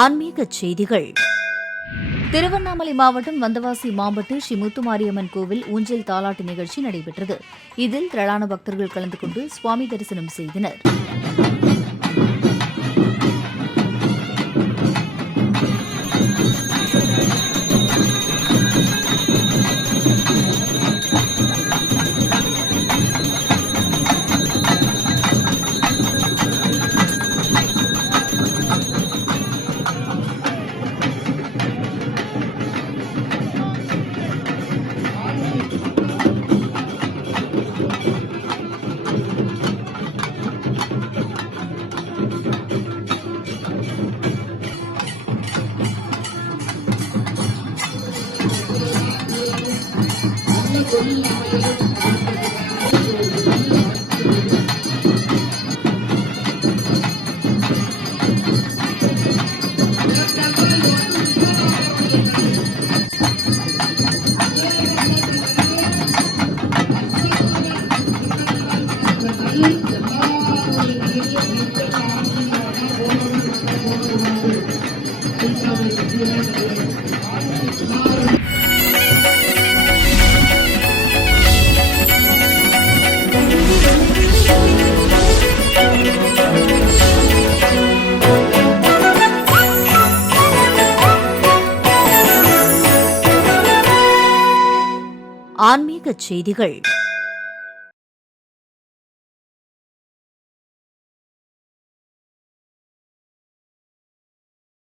ஆன்மீகச் செய்திகள். திருவண்ணாமலை மாவட்டம் வந்தவாசி மாம்பட்டு ஸ்ரீ முத்துமாரியம்மன் கோவில் ஊஞ்சல் தாலாட்டு நிகழ்ச்சி நடைபெற்றது. இதில் திரளான பக்தர்கள் கலந்து கொண்டு சுவாமி தரிசனம் செய்தனர். ஆன்மீகச் செய்திகள்.